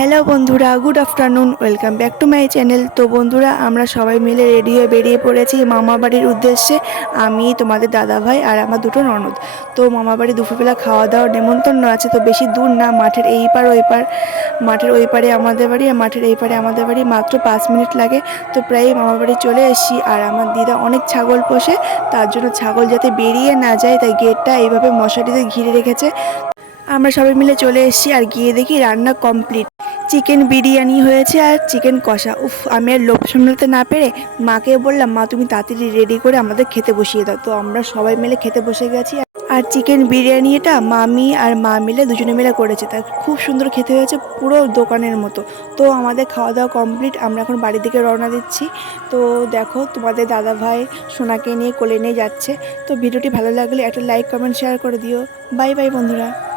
Hello বন্ধুরা, good afternoon, welcome back to my channel. তো বন্ধুরা, আমরা সবাই মিলে রেডি হয়ে বেরিয়ে পড়েছি মামা বাড়ির উদ্দেশ্যে। আমি, তোমাদের দাদা ভাই আর আমার দুটো ননদ। তো মামা বাড়ি দুপুরবেলা খাওয়া দাওয়ার নেমন্তন্ন আছে, তো বেশি দূর না, মাঠের এই পার, ওই পার। মাঠের ওই পারে আমাদের বাড়ি আর মাঠের এই পারে আমাদের বাড়ি মাত্র পাঁচ মিনিট লাগে। তো প্রায় মামা বাড়ি চলে এসেছি আর আমার দিদা অনেক ছাগল পোষে, তার জন্য ছাগল যাতে বেরিয়ে না যায়, তাই গেটটা এইভাবে মশারিতে ঘিরে রেখেছে। আমরা সবাই মিলে চলে এসেছি আর গিয়ে দেখি রান্না কমপ্লিট। চিকেন বিরিয়ানি হয়েছে আর চিকেন কষা। উফ, আমি আর লোভ সামলাতে না পেরে মাকে বললাম, মা, তুমি তাড়াতাড়ি রেডি করে আমাদের খেতে বসিয়ে দাও। তো আমরা সবাই মিলে খেতে বসে গেছি আর চিকেন বিরিয়ানিটা মামি আর মা মিলে দুজনে মিলে করেছে। তা খুব সুন্দর খেতে হয়েছে পুরো দোকানের মতো। তো আমাদের খাওয়া দাওয়া কমপ্লিট, আমরা এখন বাড়ির দিকে রওনা দিচ্ছি। তো দেখো, তোমাদের দাদা ভাই সোনাকে নিয়ে কোলে নিয়ে যাচ্ছে। তো ভিডিওটি ভালো লাগলে একটা লাইক, কমেন্ট শেয়ার করে দিও। বাই বাই বন্ধুরা।